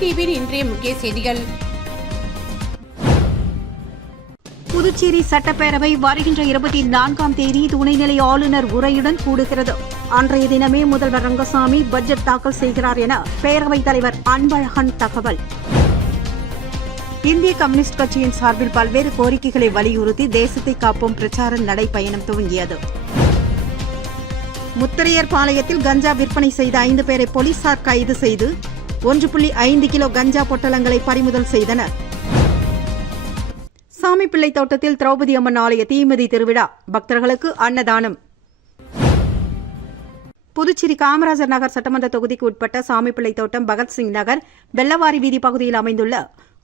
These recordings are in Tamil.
டிவியின் இன்றைய முக்கிய செய்திகள். புதுச்சேரி சட்டப்பேரவை வருகின்ற 24ஆம் தேதி துணைநிலை ஆளுநர் உரையுடன் கூடுகிறது. அன்றைய தினமே முதல்வர் ரங்கசாமி பட்ஜெட் தாக்கல் செய்கிறார் என பேரவைத் தலைவர் அன்பழகன் தகவல். இந்திய கம்யூனிஸ்ட் கட்சியின் சார்பில் பல்வேறு கோரிக்கைகளை வலியுறுத்தி தேசத்தை காப்போம் பிரச்சார நடைபயணம் துவங்கியது. முத்திரையர் பாளையத்தில் கஞ்சா விற்பனை செய்த 5 பேரை போலீசார் கைது செய்து 1.5 கிலோ கஞ்சா பொட்டலங்களை பறிமுதல் செய்தனர். சாமிப்பிள்ளை தோட்டத்தில் திரௌபதி அம்மன் ஆலய தீமிதி திருவிழா, பக்தர்களுக்கு அன்னதானம். புதுச்சேரி காமராஜர் நகர் சட்டமன்ற தொகுதிக்கு உட்பட்ட சாமிப்பிள்ளை தோட்டம், பகத்சிங் நகர், வெள்ளவாரி வீதி பகுதியில் அமைந்துள்ள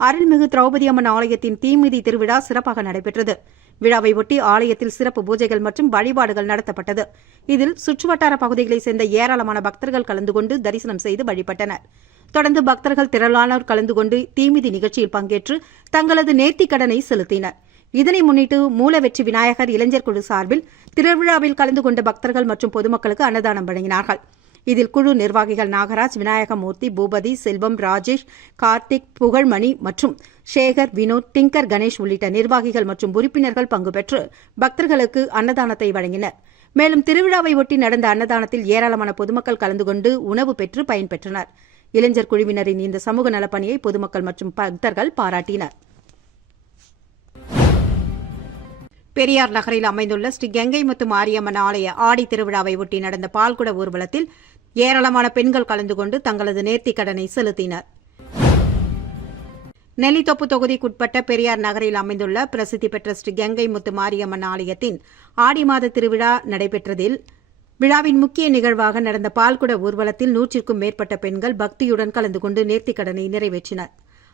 அருள்மிகு திரௌபதி அம்மன் ஆலயத்தின் தீமிதி திருவிழா சிறப்பாக நடைபெற்றது. விழாவை ஒட்டி ஆலயத்தில் சிறப்பு பூஜைகள் மற்றும் வழிபாடுகள் நடத்தப்பட்டது. இதில் சுற்றுவட்டார பகுதிகளைச் சேர்ந்த ஏராளமான பக்தர்கள் கலந்து கொண்டு தரிசனம் செய்து வழிபட்டனர். தொடர்ந்து பக்தர்கள் திரளானோர் கலந்து கொண்டு தீமிதி நிகழ்ச்சியில் பங்கேற்று தங்களது நேர்த்திக் கடனை செலுத்தினர். இதனை முன்னிட்டு மூலவெற்றி விநாயகர் இளைஞர் குழு சார்பில் திருவிழாவில் கலந்து கொண்ட பக்தர்கள் மற்றும் பொதுமக்களுக்கு அன்னதானம் வழங்கினார்கள். இதில் குழு நிர்வாகிகள் நாகராஜ், விநாயகமூர்த்தி, பூபதி, செல்வம், ராஜேஷ், கார்த்திக், புகழ்மணி மற்றும் சேகர், வினோத், டிங்கர், கணேஷ் உள்ளிட்ட நிர்வாகிகள் மற்றும் உறுப்பினர்கள் பங்கு பெற்று பக்தர்களுக்கு அன்னதானத்தை வழங்கினர். மேலும் திருவிழாவை ஒட்டி நடந்த அன்னதானத்தில் ஏராளமான பொதுமக்கள் கலந்து கொண்டு உணவு பெற்று பயன்பெற்றனர். இளைஞர் குழுவினரின் இந்த சமூக நலப்பணியை பொதுமக்கள் மற்றும் பக்தர்கள் பாராட்டினர். பெரியார் நகரில் அமைந்துள்ள ஸ்ரீ கங்கை முத்து மாரியம்மன் ஆலய ஆடி திருவிழாவை ஒட்டி நடந்த பால்குட ஊர்வலத்தில் ஏராளமான பெண்கள் கலந்து கொண்டு தங்களது நேர்த்திக் கடனை செலுத்தினர். நெல்லித்தோப்பு தொகுதிக்குட்பட்ட பெரியார் நகரில் அமைந்துள்ள பிரசித்தி பெற்ற ஸ்ரீ கங்கை முத்து மாரியம்மன் ஆலயத்தின் ஆடி மாத திருவிழா நடைபெற்றதில் விழாவின் முக்கிய நிகழ்வாக நடந்த பால்குட ஊர்வலத்தில் 100க்கும் மேற்பட்ட பெண்கள் பக்தியுடன் கலந்து கொண்டு நேர்த்திக் கடனை நிறைவேற்றினர்.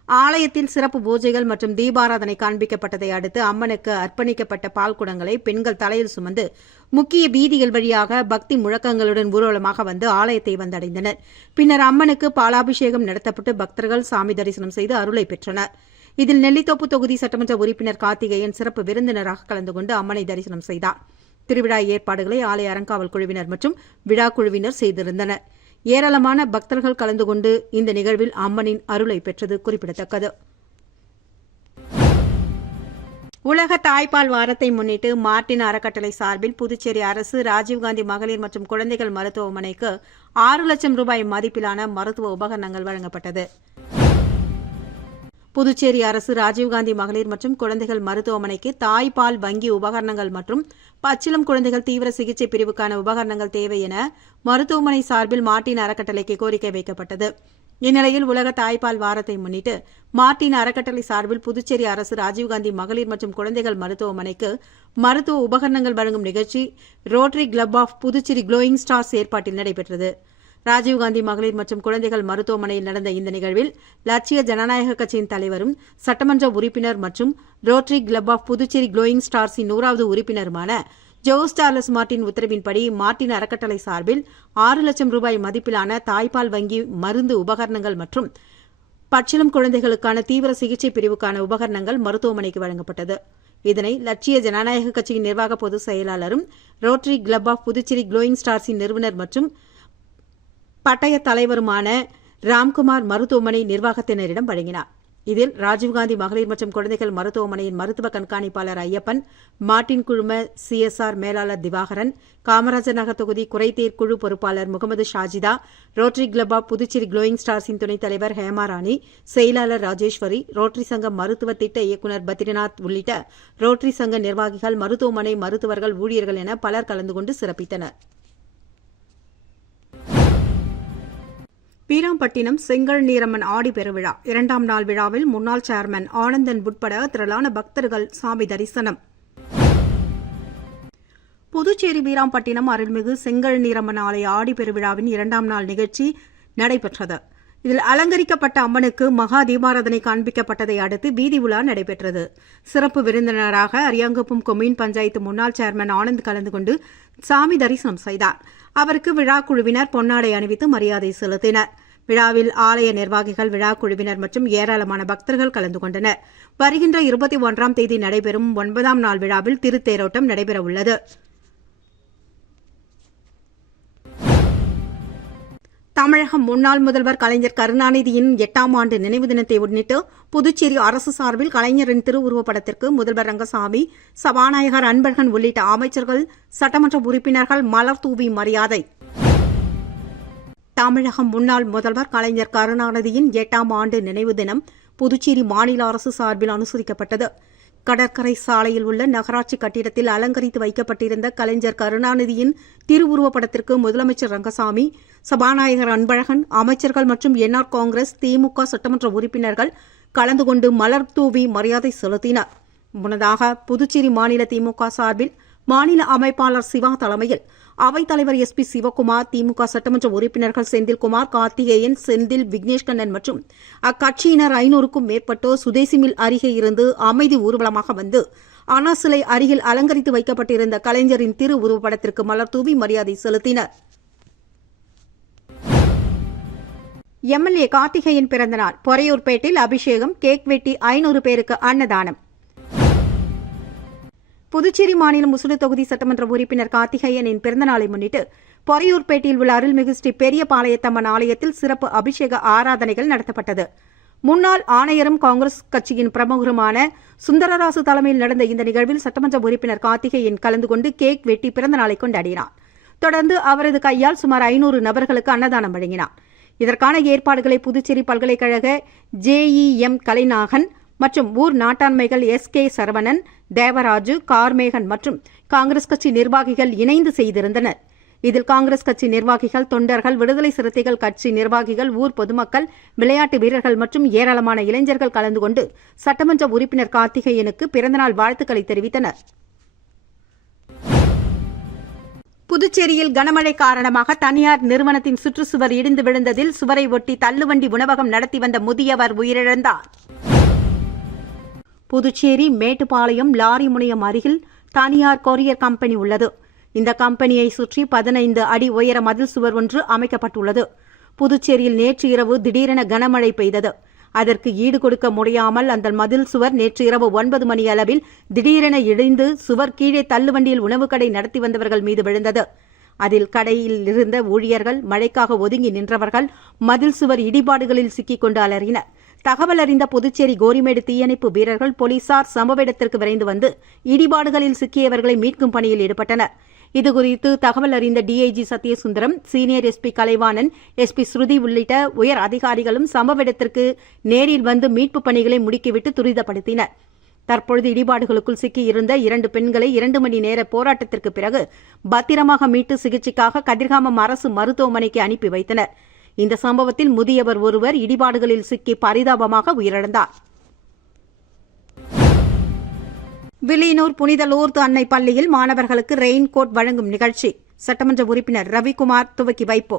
ஆலயத்தில் சிறப்பு பூஜைகள் மற்றும் தீபாராதனை காண்பிக்கப்பட்டதை அடுத்து அம்மனுக்கு அர்ப்பணிக்கப்பட்ட பால்குடங்களை பெண்கள் தலையில் சுமந்து முக்கிய வீதிகள் வழியாக பக்தி முழக்கங்களுடன் ஊர்வலமாக வந்து ஆலயத்தை வந்தடைந்தனர். பின்னர் அம்மனுக்கு பாலாபிஷேகம் நடத்தப்பட்டு பக்தர்கள் சாமி தரிசனம் செய்து அருளை பெற்றனர். இதில் நெல்லித்தோப்பு தொகுதி சட்டமன்ற உறுப்பினர் கார்த்திகேயன் சிறப்பு விருந்தினராக கலந்து கொண்டு அம்மனை தரிசனம் செய்தார். திருவிழா ஏற்பாடுகளை ஆலய அறங்காவல் குழுவினர் மற்றும் விழா குழுவினர் செய்திருந்தனர். ஏராளமான பக்தர்கள் கலந்து கொண்டு இந்த நிகழ்வில் அம்மனின் அருளை பெற்றது குறிப்பிடத்தக்கது. உலக தாய்ப்பால் வாரத்தை முன்னிட்டு மார்டின் அறக்கட்டளை சார்பில் புதுச்சேரி அரசு ராஜீவ்காந்தி மகளிர் மற்றும் குழந்தைகள் மருத்துவமனைக்கு 6 லட்சம் ரூபாய் மதிப்பிலான மருத்துவ உபகரணங்கள் வழங்கப்பட்டது. புதுச்சேரி அரசு ராஜீவ்காந்தி மகளிர் மற்றும் குழந்தைகள் மருத்துவமனைக்கு தாய்ப்பால் வங்கி உபகரணங்கள் மற்றும் பச்சிளம் குழந்தைகள் தீவிர சிகிச்சை பிரிவுக்கான உபகரணங்கள் தேவை என மருத்துவமனை சார்பில் மார்டின் அறக்கட்டளைக்கு கோரிக்கை வைக்கப்பட்டது. இந்நிலையில் உலக தாய்ப்பால் வாரத்தை முன்னிட்டு மார்டின் அறக்கட்டளை சார்பில் புதுச்சேரி அரசு ராஜீவ்காந்தி மகளிர் மற்றும் குழந்தைகள் மருத்துவமனைக்கு மருத்துவ உபகரணங்கள் வழங்கும் நிகழ்ச்சி rotary club of Puducherry glowing stars ஏற்பாட்டில் நடைபெற்றது. ராஜீவ்காந்தி மகளிர் மற்றும் குழந்தைகள் மருத்துவமனையில் நடந்த இந்த நிகழ்வில் லட்சிய ஜனநாயக கட்சியின் தலைவரும் சட்டமன்ற உறுப்பினர் மற்றும் Rotary club of Puducherry glowing ஸ்டார்ஸின் 100வது உறுப்பினருமான ஜோஸ் சார்லஸ் மார்டின் உத்தரவின்படி மார்டின் அறக்கட்டளை சார்பில் 6 லட்சம் ரூபாய் மதிப்பிலான தாய்ப்பால் வங்கி மருந்து உபகரணங்கள் மற்றும் பச்சிளம் குழந்தைகளுக்கான தீவிர சிகிச்சை பிரிவுக்கான உபகரணங்கள் மருத்துவமனைக்கு வழங்கப்பட்டது. இதனை லட்சிய ஜனநாயக கட்சியின் நிர்வாக பொதுச் செயலாளரும் Rotary club of Puducherry glowing ஸ்டார்ஸின் நிறுவனர் மற்றும் பட்டய தலைவருமான ராம்குமார் மருத்துவமனை நிர்வாகத்தினரிடம் வழங்கினார். இதில் ராஜீவ்காந்தி மகளிர் மற்றும் குழந்தைகள் மருத்துவமனையின் மருத்துவ கண்காணிப்பாளர் ஐயப்பன், மார்டின் குழும CSR மேலாளர் திவாகரன், காமராஜர் நகர் தொகுதி குறைதீர் குழு பொறுப்பாளர் Mohammed Shajitha, Rotary club of Puducherry glowing ஸ்டார்ஸின் துணைத் தலைவர் ஹேமாராணி, செயலாளர் ராஜேஸ்வரி, ரோட்டரி சங்க மருத்துவ திட்ட இயக்குநர் பத்ரிநாத் உள்ளிட்ட ரோட்டரி சங்க நிர்வாகிகள், மருத்துவமனை மருத்துவர்கள், ஊழியர்கள் என பலர் கலந்து கொண்டு சிறப்பித்தனர். வீராம்பட்டினம் செங்கல் நீரம்மன் ஆடி பெருவிழா 2ஆம் நாள் விழாவில் முன்னாள் சேர்மன் ஆனந்தன் உட்பட திரளான பக்தர்கள் சாமி தரிசனம். புதுச்சேரி வீராம்பட்டினம் அருள்மிகு செங்கல் நீரம்மன் ஆலய ஆடி பெருவிழாவின் 2ஆம் நாள் நிகழ்ச்சி நடைபெற்றது. இதில் அலங்கரிக்கப்பட்ட அம்மனுக்கு மகா தீபாராதனை காண்பிக்கப்பட்டதை அடுத்து வீதி உலா நடைபெற்றது. சிறப்பு விருந்தினராக அரியாங்குப்பம் கொம்யூன் பஞ்சாயத்து முன்னாள் சேர்மன் ஆனந்த் கலந்து கொண்டு சாமி தரிசனம் செய்தார். அவருக்கு விழா குழுவினர் பொன்னாடை அணிவித்து மரியாதை செலுத்தினர். விழாவில் ஆலய நிர்வாகிகள், விழா குழுவினர் மற்றும் ஏராளமான பக்தர்கள் கலந்து கொண்டனர். வருகின்ற 21ஆம் தேதி நடைபெறும் 9ஆம் நாள் விழாவில் திருத்தேரோட்டம் நடைபெறவுள்ளது. தமிழகம் முன்னாள் முதல்வர் கலைஞர் கருணாநிதியின் 8ஆம் ஆண்டு நினைவு தினத்தை முன்னிட்டு புதுச்சேரி அரசு சார்பில் கலைஞரின் திருவுருவப் படத்திற்கு முதல்வர் ரங்கசாமி, சபாநாயகர் அன்பழகன் உள்ளிட்ட அமைச்சர்கள், சட்டமன்ற உறுப்பினர்கள் மலர் தூவி மரியாதை. தமிழகம் முன்னாள் முதல்வர் கலைஞர் கருணாநிதியின் 8ஆம் ஆண்டு நினைவு தினம் புதுச்சேரி மாநில அரசு சார்பில் அனுசரிக்கப்பட்டது. கடற்கரை சாலையில் உள்ள நகராட்சி கட்டிடத்தில் அலங்கரித்து வைக்கப்பட்டிருந்த கலைஞர் கருணாநிதியின் திருவுருவப் படத்திற்கு முதலமைச்சர் ரங்கசாமி, சபாநாயகர் அன்பழகன், அமைச்சர்கள் மற்றும் என்ஆர் காங்கிரஸ், திமுக சட்டமன்ற உறுப்பினர்கள் கலந்து கொண்டு மலர் தூவி மரியாதை செலுத்தினர். முன்னதாக புதுச்சேரி மாநில திமுக சார்பில் மாநில அமைப்பாளர் சிவா தலைமையில் அவைத்தலைவர் SP சிவக்குமார், திமுக சட்டமன்ற உறுப்பினர்கள் செந்தில்குமார், கார்த்திகேயன், செந்தில், விக்னேஷ்கண்ணன் மற்றும் அக்கட்சியினர் 500க்கும் மேற்பட்டோர் சுதேசி மில் அருகே இருந்து அமைதி ஊர்வலமாக வந்து அண்ணா சிலை அருகில் அலங்கரித்து வைக்கப்பட்டிருந்த கலைஞரின் திருவுருவப் படத்திற்கு மலர் தூவி மரியாதை செலுத்தினர். MLA கார்த்திகேயன் பிறந்தநாள் பொறையூர்பேட்டில் அபிஷேகம், கேக் வெட்டி 500 பேருக்கு அன்னதானம். புதுச்சேரி மாநிலம் முசுடு தொகுதி சட்டமன்ற உறுப்பினர் கார்த்திகேயனின் பிறந்தநாளை முன்னிட்டு பொறையூர்பேட்டையில் உள்ள அருள்மிகு ஸ்ரீ பெரிய பாளையத்தம்மன் ஆலயத்தில் சிறப்பு அபிஷேக ஆராதனைகள் நடத்தப்பட்டது. முன்னாள் ஆணையரும் காங்கிரஸ் கட்சியின் பிரமுகருமான சுந்தரராசு தலைமையில் நடந்த இந்த நிகழ்வில் சட்டமன்ற உறுப்பினர் கார்த்திகேயன் கலந்து கொண்டு கேக் வெட்டி பிறந்தநாளை கொண்டாடினார். தொடர்ந்து அவரது கையால் சுமார் 500 நபர்களுக்கு அன்னதானம் வழங்கினார். இதற்கான ஏற்பாடுகளை புதுச்சேரி பல்கலைக்கழக JEM கலைநாகன் மற்றும் ஊர் நாட்டாண்மைகள் SK சரவணன், தேவராஜு, கார்மேகன் மற்றும் காங்கிரஸ் கட்சி நிர்வாகிகள் இணைந்து செய்திருந்தனர். இதில் காங்கிரஸ் கட்சி நிர்வாகிகள், தொண்டர்கள், விடுதலை சிறுத்தைகள் கட்சி நிர்வாகிகள், ஊர் பொதுமக்கள், விளையாட்டு வீரர்கள் மற்றும் ஏராளமான இளைஞர்கள் கலந்து கொண்டு சட்டமன்ற உறுப்பினர் கார்த்திகேயனுக்கு பிறந்தநாள் வாழ்த்துக்களை தெரிவித்தனர். புதுச்சேரியில் கனமழை காரணமாக தனியார் நிறுவனத்தின் சுற்றுச்சுவர் இடிந்து விழுந்ததில் சுவரை ஒட்டி தள்ளுவண்டி உணவகம் நடத்தி வந்த முதியவர் உயிரிழந்தார். புதுச்சேரி மேட்டுப்பாளையம் லாரி முனையம் அருகில் தனியார் கொரியர் கம்பெனி உள்ளது. இந்த கம்பெனியை சுற்றி 15 அடி உயர மதில் சுவர் ஒன்று அமைக்கப்பட்டுள்ளது. புதுச்சேரியில் நேற்று இரவு திடீரென கனமழை பெய்தது. அதற்கு ஈடு கொடுக்க முடியாமல் அந்த மதில் சுவர் நேற்று இரவு 9 மணி அளவில் திடீரென இடிந்து சுவர் கீழே தள்ளுவண்டியில் உணவு கடை நடத்தி வந்தவர்கள் மீது விழுந்தது. அதில் கடையில் இருந்த ஊழியர்கள், மழைக்காக ஒதுங்கி நின்றவர்கள் மதில் சுவர் இடிபாடுகளில் சிக்கிக் கொண்டு அலறினர். தகவல் அறிந்த புதுச்சேரி கோரிமேடு தீயணைப்பு வீரர்கள், போலீசார் சம்பவ இடத்திற்கு விரைந்து வந்து இடிபாடுகளில் சிக்கியவர்களை மீட்கும் பணியில் ஈடுபட்டனர். இதுகுறித்து தகவல் அறிந்த DIG Sathyasundaram, senior SP Kalaivanan, SP ஸ்ருதி உள்ளிட்ட உயர் அதிகாரிகளும் சம்பவ இடத்திற்கு நேரில் வந்து மீட்புப் பணிகளை முடுக்கிவிட்டு துரிதப்படுத்தினர். தற்பொழுது இடிபாடுகளுக்குள் சிக்கியிருந்த 2 பெண்களை 2 மணி நேர போராட்டத்திற்கு பிறகு பத்திரமாக மீட்டு சிகிச்சைக்காக கதிர்காமம் அரசு மருத்துவமனைக்கு அனுப்பி வைத்தனர். இந்த சம்பவத்தில் முதியவர் ஒருவர் இடிபாடுகளில் சிக்கி பரிதாபமாக உயிரிழந்தார். வில்லியனூர் புனித லூர்து அன்னை பள்ளியில் மாணவர்களுக்கு ரெயின்கோட் வழங்கும் நிகழ்ச்சி சட்டமன்ற உறுப்பினர் ரவிக்குமார் துவக்கி வைப்பு.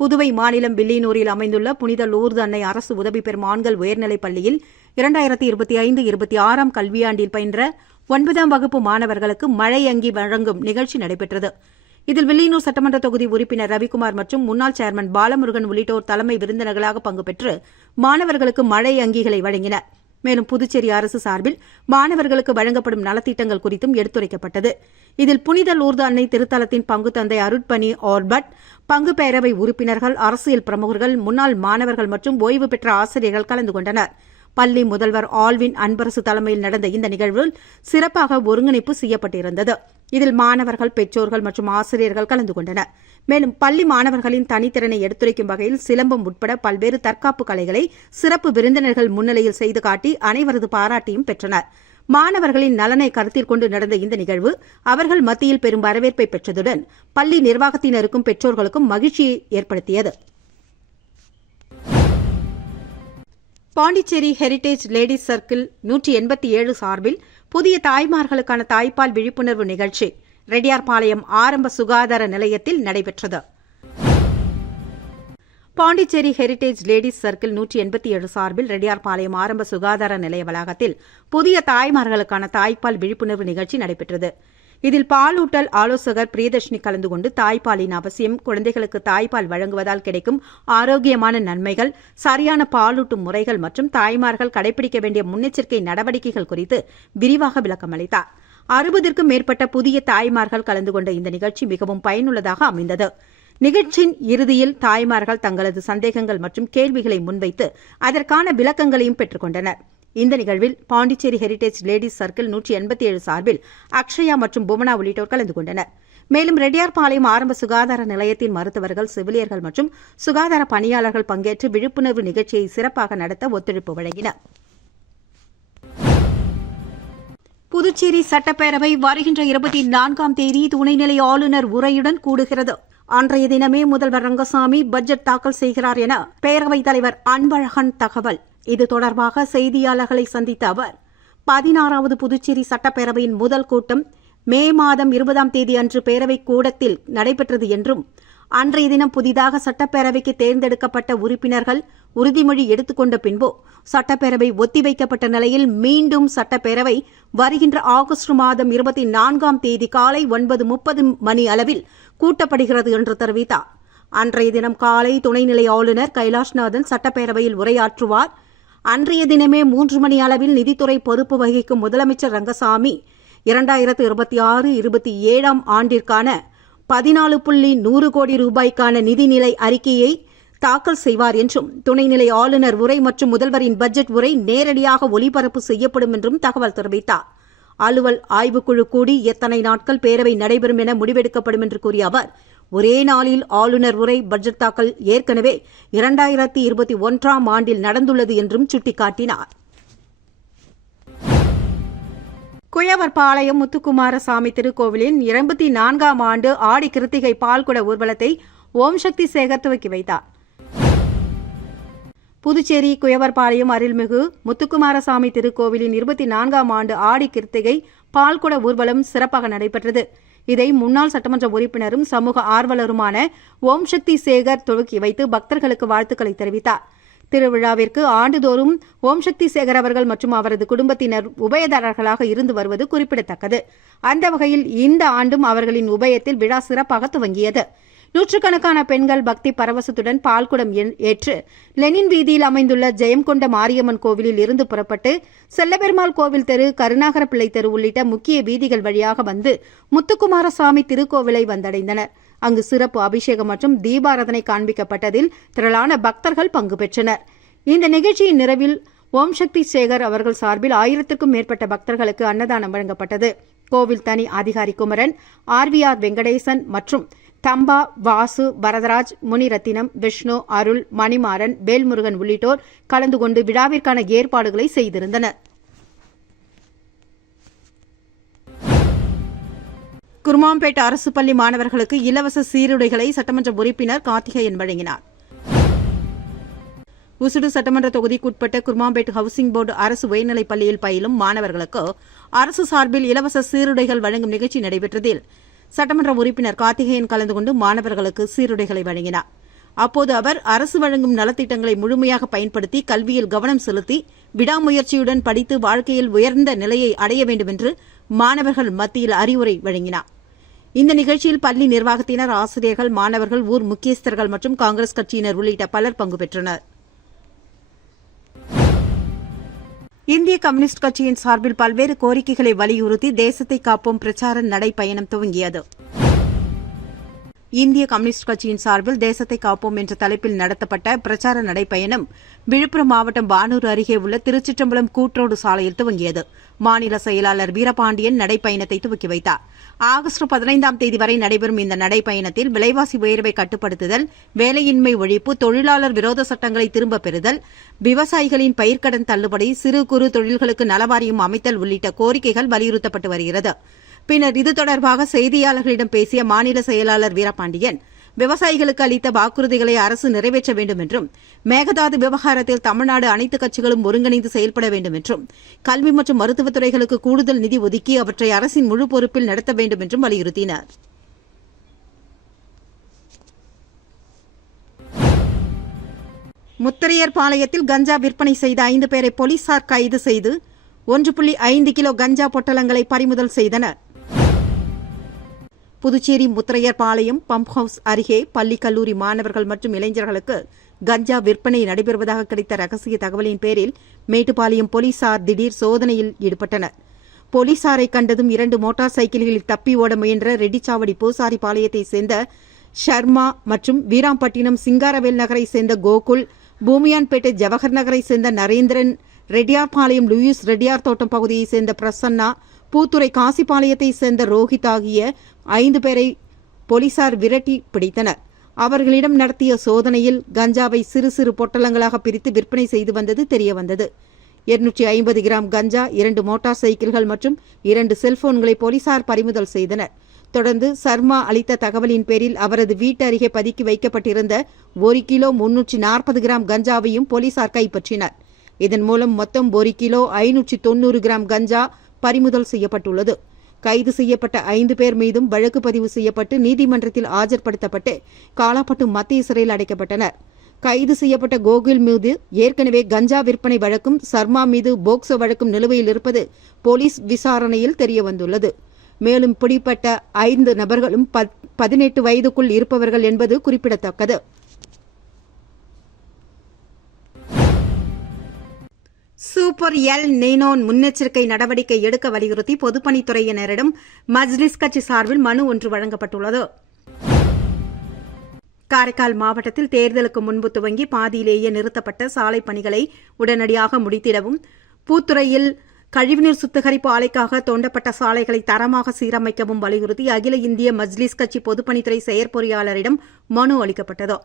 புதுவை மாநிலம் வில்லியனூரில் அமைந்துள்ள புனித லூர்து அன்னை அரசு உதவி பெறும் ஆண்கள் உயர்நிலைப் பள்ளியில் 2025-26 கல்வியாண்டில் பயின்ற 9ஆம் வகுப்பு மாணவர்களுக்கு மழை அங்கி வழங்கும் நிகழ்ச்சி நடைபெற்றது. இதில் வில்லியனூர் சட்டமன்ற தொகுதி உறுப்பினர் ரவிக்குமார் மற்றும் முன்னாள் சேர்மன் பாலமுருகன் உள்ளிட்டோர் தலைமை விருந்தினர்களாக பங்கு பெற்று மாணவர்களுக்கு மழை அங்கிகளை வழங்கினர். மேலும் புதுச்சேரி அரசு சார்பில் மாணவர்களுக்கு வழங்கப்படும் நலத்திட்டங்கள் குறித்தும் எடுத்துரைக்கப்பட்டது. இதில் புனித லூர்து அன்னை திருத்தலத்தின் பங்கு தந்தை அருட்பணி ஆல்பர்ட், பங்கு பேரவை உறுப்பினர்கள், அரசியல் பிரமுகர்கள், முன்னாள் மாணவர்கள் மற்றும் ஓய்வு பெற்ற ஆசிரியர்கள் கலந்து கொண்டனர். பள்ளி முதல்வர் ஆல்வின் அன்பரசு தலைமையில் நடந்த இந்த நிகழ்வில் சிறப்பாக ஒருங்கிணைப்பு செய்யப்பட்டிருந்தது. இதில் மாணவர்கள், பெற்றோர்கள் மற்றும் ஆசிரியர்கள் கலந்து கொண்டனர். மேலும் பள்ளி மாணவர்களின் தனித்திறனை எடுத்துரைக்கும் வகையில் சிலம்பம் உட்பட பல்வேறு தற்காப்பு கலைகளை சிறப்பு விருந்தினர்கள் முன்னிலையில் செய்து காட்டி அனைவரது பாராட்டியும் பெற்றனர். மாணவர்களின் நலனை கருத்தில் கொண்டு நடந்த இந்த நிகழ்வு அவர்கள் மத்தியில் பெரும் வரவேற்பை பெற்றதுடன் பள்ளி நிர்வாகத்தினருக்கும் பெற்றோர்களுக்கும் மகிழ்ச்சியை ஏற்படுத்தியது. பாண்டிச்சேரி ஹெரிடேஜ் லேடிஸ் சர்க்கிள் 187 சார்பில் புதிய தாய்மார்களுக்கான தாய்ப்பால் விழிப்புணர்வு நிகழ்ச்சி ரெட்டியார்பாளையம் ஆரம்ப சுகாதார நிலையத்தில் நடைபெற்றது. பாண்டிச்சேரி ஹெரிடேஜ் லேடிஸ் சர்க்கிள் 187 சார்பில் ரெட்டியார்பாளையம் ஆரம்ப சுகாதார நிலைய வளாகத்தில் புதிய தாய்மார்களுக்கான தாய்ப்பால் விழிப்புணர்வு நிகழ்ச்சி நடைபெற்றது. இதில் பாலூட்டல் ஆலோசகர் பிரியதர்ஷினி கலந்து கொண்டு தாய்ப்பாலின் அவசியம், குழந்தைகளுக்கு தாய்ப்பால் வழங்குவதால் கிடைக்கும் ஆரோக்கியமான நன்மைகள், சரியான பாலூட்டும் முறைகள் மற்றும் தாய்மார்கள் கடைபிடிக்க வேண்டிய முன்னெச்சரிக்கை நடவடிக்கைகள் குறித்து விரிவாக விளக்கம் அளித்தார். 60க்கும் மேற்பட்ட புதிய தாய்மார்கள் கலந்து கொண்ட இந்த நிகழ்ச்சி மிகவும் பயனுள்ளதாக அமைந்தது. நிகழ்ச்சியின் இறுதியில் தாய்மார்கள் தங்களது சந்தேகங்கள் மற்றும் கேள்விகளை முன்வைத்து அதற்கான விளக்கங்களையும் பெற்றுக் கொண்டனர். இந்த நிகழ்வில் பாண்டிச்சேரி ஹெரிடேஜ் லேடிஸ் சர்க்கிள் 187 சார்பில் அக்ஷயா மற்றும் புவனா உள்ளிட்டோர் கலந்து கொண்டனர். மேலும் ரெட்டியார்பாளையம் ஆரம்ப சுகாதார நிலையத்தின் மருத்துவர்கள், செவிலியர்கள் மற்றும் சுகாதார பணியாளர்கள் பங்கேற்று விழிப்புணர்வு நிகழ்ச்சியை சிறப்பாக நடத்த ஒத்துழைப்பு வழங்கினர். புதுச்சேரி சட்டப்பேரவை வருகின்ற 24ஆம் தேதி துணைநிலை ஆளுநர் உரையுடன் கூடுகிறது. அன்றைய தினமே முதல்வர் ரங்கசாமி பட்ஜெட் தாக்கல் செய்கிறார் என பேரவைத் தலைவர் அன்பழகன் தகவல். இது தொடர்பாக செய்தியாளர்களை சந்தித்த அவர், 16வது புதுச்சேரி சட்டப்பேரவையின் முதல் கூட்டம் மே மாதம் 20ஆம் தேதி அன்று பேரவைக் கூடத்தில் நடைபெற்றது என்றும், அன்றைய தினம் புதிதாக சட்டப்பேரவைக்கு தேர்ந்தெடுக்கப்பட்ட உறுப்பினர்கள் உறுதிமொழி எடுத்துக்கொண்ட பின்பு சட்டப்பேரவை ஒத்திவைக்கப்பட்ட நிலையில் மீண்டும் சட்டப்பேரவை வருகின்ற ஆகஸ்ட் மாதம் 24ஆம் தேதி காலை 9:30 மணி அளவில் கூட்டப்படுகிறது என்று தெரிவித்தார். அன்றைய தினம் காலை துணைநிலை ஆளுநர் கைலாஷ்நாதன் சட்டப்பேரவையில் உரையாற்றுவார். அன்றைய தினமே 3 மணி அளவில் நிதித்துறை பொறுப்பு வகிக்கும் முதலமைச்சர் ரங்கசாமி 2026-27ஆம் ஆண்டிற்கான 14.100 கோடி ரூபாய்க்கான நிதிநிலை அறிக்கையை தாக்கல் செய்வார் என்றும், துணைநிலை ஆளுநர் உரை மற்றும் முதல்வரின் பட்ஜெட் உரை நேரடியாக ஒலிபரப்பு செய்யப்படும் என்றும் தகவல் தெரிவித்தார். அலுவல் ஆய்வுக்குழு கூடி எத்தனை நாட்கள் பேரவை நடைபெறும் என முடிவெடுக்கப்படும் என்று கூறிய அவர், ஒரே நாளில் ஆளுநர் உரை, பட்ஜெட் தாக்கல் ஏற்கனவே 2021ஆம் ஆண்டில் நடந்துள்ளது என்றும் சுட்டிக்காட்டினார். குயவர்பாளையம் முத்துக்குமாரசாமி திருக்கோவிலின் 84ஆம் ஆண்டு ஆடி கிருத்திகை பால்குட ஊர்வலத்தை ஓம் சக்தி சேகர் துவக்கி வைத்தார். புதுச்சேரி குயவர்பாளையம் அருள்மிகு முத்துக்குமாரசாமி திருக்கோவிலின் 24ஆம் ஆண்டு ஆடி கிருத்திகை பால்குட ஊர்வலம் சிறப்பாக நடைபெற்றது. இதை முன்னாள் சட்டமன்ற உறுப்பினரும் சமூக ஆர்வலருமான ஓம் சக்தி சேகர் துவக்கி வைத்து பக்தர்களுக்கு வாழ்த்துக்களை தெரிவித்தார். திருவிழாவிற்கு ஆண்டுதோறும் ஓம் சக்தி சேகர் அவர்கள் மற்றும் அவரது குடும்பத்தினர் உபயதாரர்களாக இருந்து வருவது குறிப்பிடத்தக்கது. அந்த வகையில் இந்த ஆண்டும் அவர்களின் உபயத்தில் விழா சிறப்பாக துவங்கியது. நூற்றுக்கணக்கான பெண்கள் பக்தி பரவசத்துடன் பால்குடம் ஏற்று லெனின் வீதியில் அமைந்துள்ள ஜெயம்கொண்ட மாரியம்மன் கோவிலில் இருந்து புறப்பட்டு செல்லபெருமாள் கோவில் தெரு, கருணாகரப்பிள்ளை தெரு உள்ளிட்ட முக்கிய வீதிகள் வழியாக வந்து முத்துக்குமாரசாமி திருக்கோவிலை வந்தடைந்தனர். அங்கு சிறப்பு அபிஷேகம் மற்றும் தீபாராதனை காண்பிக்கப்பட்டதில் திரளான பக்தர்கள் பங்கு பெற்றனர். இந்த நிகழ்ச்சியின் நிறைவில் ஓம் சக்தி சேகர் அவர்கள் சார்பில் 1000க்கும் மேற்பட்ட பக்தர்களுக்கு அன்னதானம் வழங்கப்பட்டது. கோவில் தனி அதிகாரி குமரன், RVR வெங்கடேசன் மற்றும் தம்பா, வாசு, வரதராஜ், முனிரத்தினம், விஷ்ணு, அருள், மணிமாறன், வேல்முருகன் உள்ளிட்டோர் கலந்து கொண்டு விழாவிற்கான ஏற்பாடுகளை செய்திருந்தனர். குருமாம்பேட் அரசு பள்ளி மாணவர்களுக்கு இலவச சீருடைகளை சட்டமன்ற உறுப்பினர் கார்த்திகேயன் வழங்கினார். உசுடு சட்டமன்ற தொகுதிக்குட்பட்ட குருமாம்பேட் ஹவுசிங் போர்டு அரசு உயர்நிலைப் பள்ளியில் பயிலும் மாணவர்களுக்கு அரசு சார்பில் இலவச சீருடைகள் வழங்கும் நிகழ்ச்சி நடைபெற்றதில் சட்டமன்ற உறுப்பினர் கார்த்திகேயன் கலந்து கொண்டு மாணவர்களுக்கு சீருடைகளை வழங்கினார். அப்போது அவர், அரசு வழங்கும் நலத்திட்டங்களை முழுமையாக பயன்படுத்தி கல்வியில் கவனம் செலுத்தி விடாமுயற்சியுடன் படித்து வாழ்க்கையில் உயர்ந்த நிலையை அடைய வேண்டும் என்று மாணவர்கள் மத்தியில் அறிவுரை வழங்கினார். இந்த நிகழ்ச்சியில் பள்ளி நிர்வாகத்தினர், ஆசிரியர்கள், மாணவர்கள், ஊர் முக்கியஸ்தர்கள் மற்றும் காங்கிரஸ் கட்சியினர் உள்ளிட்ட பலர் பங்கு பெற்றனர். இந்திய கம்யூனிஸ்ட் கட்சியின் சார்பில் பல்வேறு கோரிக்கைகளை வலியுறுத்தி தேசத்தை காப்போம் பிரச்சார நடைப்பயணம் துவங்கியது. இந்திய கம்யூனிஸ்ட் கட்சியின் சார்பில் தேசத்தை காப்போம் என்ற தலைப்பில் நடத்தப்பட்ட பிரச்சார நடைப்பயணம் விழுப்புரம் மாவட்டம் பானூர் அருகே உள்ள திருச்சிற்றம்பலம் கூட்ரோடு சாலையில் துவங்கியது. மாநில செயலாளர் வீரபாண்டியன் நடைப்பயணத்தை துவக்கி வைத்தார். ஆகஸ்ட் 15ஆம் தேதி வரை நடைபெறும் இந்த நடைப்பயணத்தில் விலைவாசி உயர்வை கட்டுப்படுத்துதல், வேலையின்மை ஒழிப்பு, தொழிலாளர் விரோத சட்டங்களை திரும்பப் பெறுதல், விவசாயிகளின் பயிர்க்கடன் தள்ளுபடி, சிறு குறு தொழில்களுக்கு நலவாரியம் அமைத்தல் உள்ளிட்ட கோரிக்கைகள் வலியுறுத்தப்பட்டு வருகிறது. பின்னர் இது தொடர்பாக செய்தியாளர்களிடம் பேசிய மாநில செயலாளர் வீரபாண்டியன், விவசாயிகளுக்கு அளித்த வாக்குறுதிகளை அரசு நிறைவேற்ற வேண்டும் என்றும், மேகதாது விவகாரத்தில் தமிழ்நாடு அனைத்து கட்சிகளும் ஒருங்கிணைந்து செயல்பட வேண்டும் என்றும், கல்வி மற்றும் மருத்துவத் துறைகளுக்கு கூடுதல் நிதி ஒதுக்கி அவற்றை அரசின் முழு பொறுப்பில் நடத்த வேண்டும் என்றும் வலியுறுத்தினர். முத்திரையர்பாளையத்தில் கஞ்சா விற்பனை செய்த 5 பேரை போலீசார் கைது செய்து 1.5 கிலோ கஞ்சா பொட்டலங்களை பறிமுதல் செய்தனர். புதுச்சேரி முத்திரையர்பாளையம் பம்ப் ஹவுஸ் அருகே பள்ளி, கல்லூரி மாணவர்கள் மற்றும் இளைஞர்களுக்கு கஞ்சா விற்பனை நடைபெறுவதாக கிடைத்த ரகசிய தகவலின் பேரில் மேட்டுப்பாளையம் போலீசார் திடீர் சோதனையில் ஈடுபட்டனர். போலீசாரை கண்டதும் 2 மோட்டார் சைக்கிள்களில் தப்பி ஓட முயன்ற ரெட்டிச்சாவடி பூசாரி பாளையத்தைச் சேர்ந்த ஷர்மா மற்றும் வீராம்பட்டினம் சிங்காரவேல் நகரை சேர்ந்த கோகுல், பூமியான்பேட்டை ஜவஹர் நகரை சேர்ந்த நரேந்திரன், ரெட்டியார்பாளையம் லூயிஸ் ரெட்டியார் தோட்டம் பகுதியை சேர்ந்த பிரசன்னா, பூத்துறை காசிபாளையத்தை சேர்ந்த ரோஹித் ஆகிய 5 பேரை போலீசார் விரட்டி பிடித்தனர். அவர்களிடம் நடத்திய சோதனையில் கஞ்சாவை சிறு சிறு பொட்டலங்களாக பிரித்து விற்பனை செய்து வந்தது தெரியவந்தது. 250 கிராம் கஞ்சா, 2 மோட்டார் சைக்கிள்கள் மற்றும் 2 செல்போன்களை போலீசார் பறிமுதல் செய்தனர். தொடர்ந்து சர்மா அளித்த தகவலின் பேரில் அவரது வீட்டு அருகே பதுக்கி வைக்கப்பட்டிருந்த 1 கிலோ 340 கிராம் கஞ்சாவையும் போலீசார் கைப்பற்றினர். இதன் மூலம் மொத்தம் 1 கிலோ 590 கிராம் கஞ்சா பறிமுதல் செய்யப்பட்டுள்ளது. கைது செய்யப்பட்ட 5 பேர் மீதும் வழக்கு பதிவு செய்யப்பட்டு நீதிமன்றத்தில் ஆஜர்படுத்தப்பட்டு காலாப்பட்டு மத்திய சிறையில் அடைக்கப்பட்டனர். கைது செய்யப்பட்ட கோகுல் மீது ஏற்கனவே கஞ்சா விற்பனை வழக்கும் சர்மா மீது போக்சோ வழக்கும் நிலுவையில் இருப்பது போலீஸ் விசாரணையில் தெரியவந்துள்ளது. மேலும் பிடிப்பட்ட 5 நபர்களும் 18 வயதுக்குள் இருப்பவர்கள் என்பது குறிப்பிடத்தக்கது. சூப்பர் எல் நீனோ முன்னெச்சரிக்கை நடவடிக்கை எடுக்க வலியுறுத்தி பொதுப்பணித்துறையினரிடம் மஜ்லிஸ் கட்சி சார்பில் மனு ஒன்று வழங்கப்பட்டுள்ளது. காரைக்கால் மாவட்டத்தில் தேர்தலுக்கு முன்பு துவங்கி பாதியிலேயே நிறுத்தப்பட்ட சாலை பணிகளை உடனடியாக முடித்திடவும், பூத்துறையில் கழிவுநீர் சுத்திகரிப்பு ஆலைக்காக தோண்டப்பட்ட சாலைகளை தரமாக சீரமைக்கவும் வலியுறுத்தி அகில இந்திய மஜ்லிஸ் கட்சி பொதுப்பணித்துறை செயற்பொறியாளரிடம் மனு அளிக்கப்பட்டது.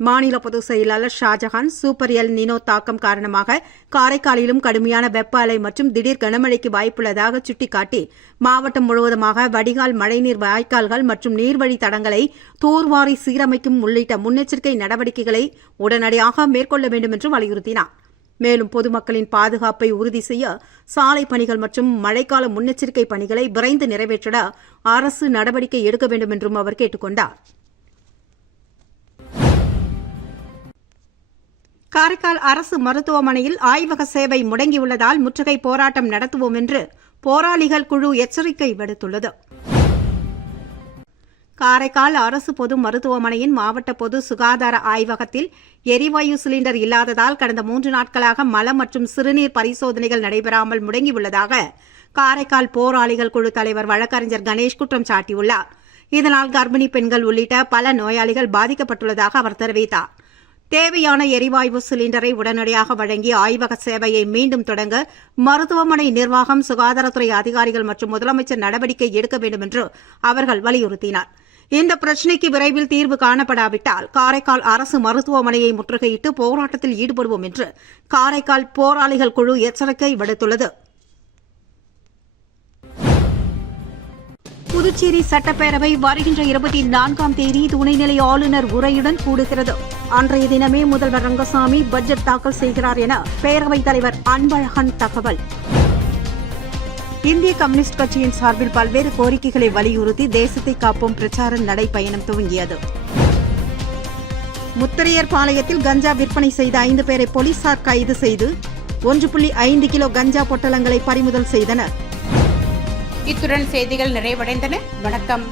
மாநில பொதுச் செயலாளர் ஷாஜஹான், சூப்பர் எல் நீனோ தாக்கம் காரணமாக காரைக்காலிலும் கடுமையான வெப்ப அலை மற்றும் திடீர் கனமழைக்கு வாய்ப்புள்ளதாக சுட்டிக்காட்டி, மாவட்டம் முழுவதுமாக வடிகால் மழைநீர் வாய்க்கால்கள் மற்றும் நீர்வழி தடங்களை தூர்வாரி சீரமைக்கும் உள்ளிட்ட முன்னெச்சரிக்கை நடவடிக்கைகளை உடனடியாக மேற்கொள்ள வேண்டும் என்று வலியுறுத்தினார். மேலும் பொதுமக்களின் பாதுகாப்பை உறுதி செய்ய சாலை பணிகள் மற்றும் மழைக்கால முன்னெச்சரிக்கை பணிகளை விரைந்து நிறைவேற்றிட அரசு நடவடிக்கை எடுக்க வேண்டும் என்றும் அவர் கேட்டுக் கொண்டார். காரைக்கால் அரசு மருத்துவமனையில் ஆய்வக சேவை முடங்கியுள்ளதால் முற்றுகை போராட்டம் நடத்துவோம் என்று போராளிகள் குழு எச்சரிக்கை விடுத்துள்ளது. காரைக்கால் அரசு பொது மருத்துவமனையின் மாவட்ட பொது சுகாதார ஆய்வகத்தில் எரிவாயு சிலிண்டர் இல்லாததால் கடந்த 3 நாட்களாக மலம் மற்றும் சிறுநீர் பரிசோதனைகள் நடைபெறாமல் முடங்கியுள்ளதாக காரைக்கால் போராளிகள் குழு தலைவர் வழக்கறிஞர் கணேஷ் குற்றம் சாட்டியுள்ளார். இதனால் கர்ப்பிணி பெண்கள் உள்ளிட்ட பல நோயாளிகள் பாதிக்கப்பட்டுள்ளதாக அவர் தெரிவித்தார். தேவையான எரிவாயு சிலிண்டரை உடனடியாக வழங்கி ஆய்வக சேவையை மீண்டும் தொடங்க மருத்துவமனை நிர்வாகம், சுகாதாரத்துறை அதிகாரிகள் மற்றும் முதலமைச்சர் நடவடிக்கை எடுக்க வேண்டும் என்று அவர்கள் வலியுறுத்தினர். இந்த பிரச்சினைக்கு விரைவில் தீர்வு காணப்படாவிட்டால் காரைக்கால் அரசு மருத்துவமனையை முற்றுகையிட்டு போராட்டத்தில் ஈடுபடுவோம் என்று காரைக்கால் போராளிகள் குழு எச்சரிக்கை விடுத்துள்ளது. புதுச்சேரி சட்டப்பேரவை வருகின்ற 24ஆம் தேதி துணைநிலை ஆளுநர் உரையுடன் கூடுகிறது. அன்றைய தினமே முதல்வர் ரங்கசாமி பட்ஜெட் தாக்கல் செய்கிறார் என பேரவைத் தலைவர் அன்பழகன் தகவல். இந்திய கம்யூனிஸ்ட் கட்சியின் சார்பில் பல்வேறு கோரிக்கைகளை வலியுறுத்தி தேசத்தை காப்போம் பிரச்சார நடைபயணம் துவங்கியது. முத்தரையர்பாளையத்தில் கஞ்சா விற்பனை செய்த 5 பேரை போலீசார் கைது செய்து 1.5 கிலோ கஞ்சா பொட்டலங்களை பறிமுதல் செய்தனர். இத்துடன் செய்திகள் நிறைவடைந்தன. வணக்கம்.